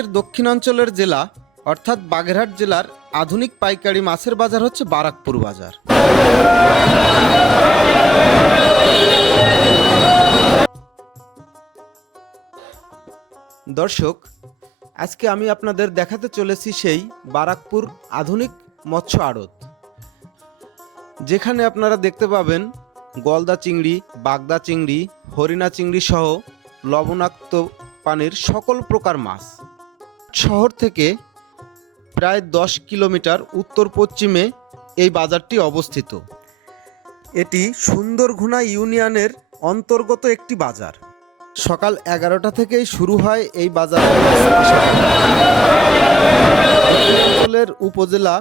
বাংলাদেশের দক্ষিণাঞ্চলের জেলা অর্থাৎ বাগেরহাট জেলার আধুনিক পাইকারি মাছের বাজার হচ্ছে বারাকপুর বাজার। দর্শক, আজকে আমি আপনাদের দেখাতে চলেছি সেই বারাকপুর আধুনিক মৎস্য আড়ত, যেখানে আপনারা দেখতে পাবেন গলদা চিংড়ি, বাগদা চিংড়ি, হরিণা চিংড়ি সহ লবণাক্ত পানির সকল প্রকার মাছ। শহর থেকে প্রায় 10 কিলোমিটার উত্তর পশ্চিমে এই বাজারটি অবস্থিত। এটি সুন্দরঘুনা ইউনিয়নের অন্তর্গত একটি বাজার। সকাল 11টা থেকেই শুরু হয় এই বাজার। অঞ্চলের উপজেলা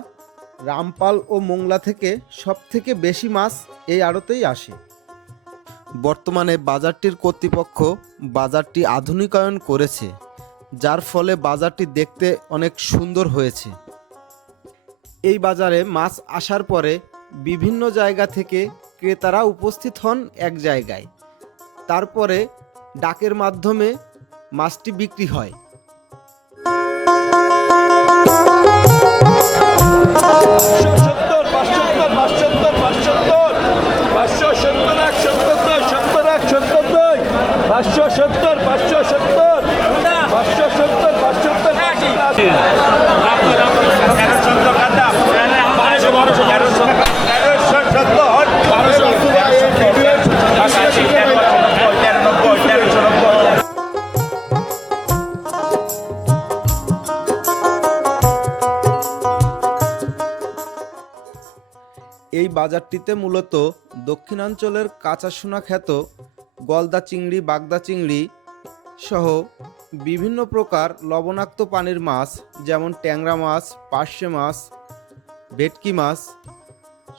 রামপাল ও মোংলা থেকে সবথেকে বেশি মাছ এই আড়তেই আসে। বর্তমানে বাজারটির কর্তৃপক্ষ বাজারটি আধুনিকায়ন করেছে, যার ফলে বাজারটি দেখতে অনেক সুন্দর হয়েছে। এই বাজারে মাছ আসার পরে বিভিন্ন জায়গা থেকে ক্রেতারা উপস্থিত হন এক জায়গায়, তারপরে ডাকের মাধ্যমে মাছটি বিক্রি হয়। এই বাজারটিতে মূলত দক্ষিণাঞ্চলের কাঁচা সোনা খ্যাত গলদা চিংড়ি, বাগদা চিংড়ি সহ বিভিন্ন প্রকার লবণাক্ত পানির মাছ যেমন ট্যাংরা মাছ, পার্শে মাছ, ভেটকি মাছ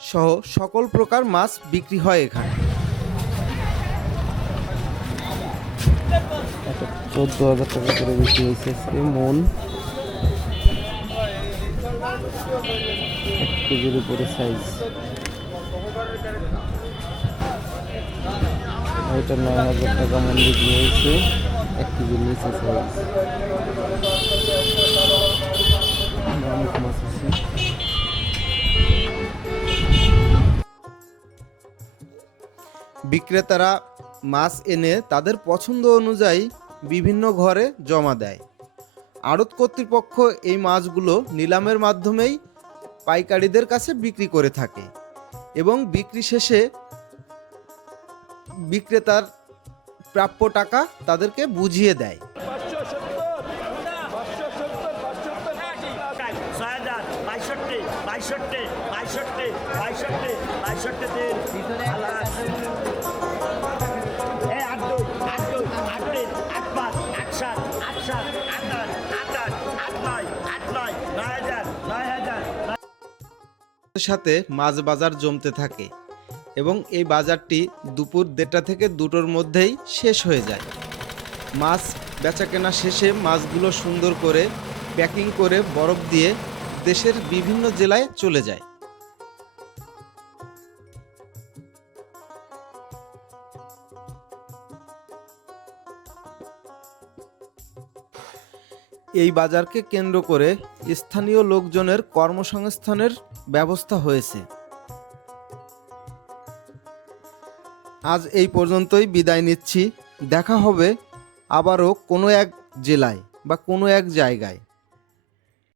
সহ সকল প্রকার মাছ বিক্রি হয় এখানে। 14,000 টাকা করে বিক্রি হয়েছে মন, 1 কেজির উপরে সাইজ। এটা 9,000 টাকা মন বিক্রি হয়েছে, 1 কেজির নিচে সাইজ। বিক্রেতারা মাছ এনে তাদের পছন্দ অনুযায়ী বিভিন্ন ঘরে জমা দেয়। আড়ত কর্তৃপক্ষ এই মাছগুলো নিলামের মাধ্যমেই পাইকারিদের কাছে বিক্রি করে থাকে এবং বিক্রি শেষে বিক্রেতার প্রাপ্য টাকা তাদেরকে বুঝিয়ে দেয়। সাথে মাছ বাজার জমতে থাকে এবং এই বাজারটি দুপুর 1টা থেকে 2টোর মধ্যেই শেষ হয়ে যায়। মাছ বেচাকেনা শেষে মাছগুলো সুন্দর করে প্যাকিং করে বরফ দিয়ে দেশের বিভিন্ন জেলায় চলে যায়। এই বাজারকে কেন্দ্র করে স্থানীয় লোকজনের কর্মসংস্থানের ব্যবস্থা হয়েছে। আজ এই পর্যন্তই বিদায় নিচ্ছি। দেখা হবে আবারও কোনো এক জেলায় বা কোনো এক জায়গায়।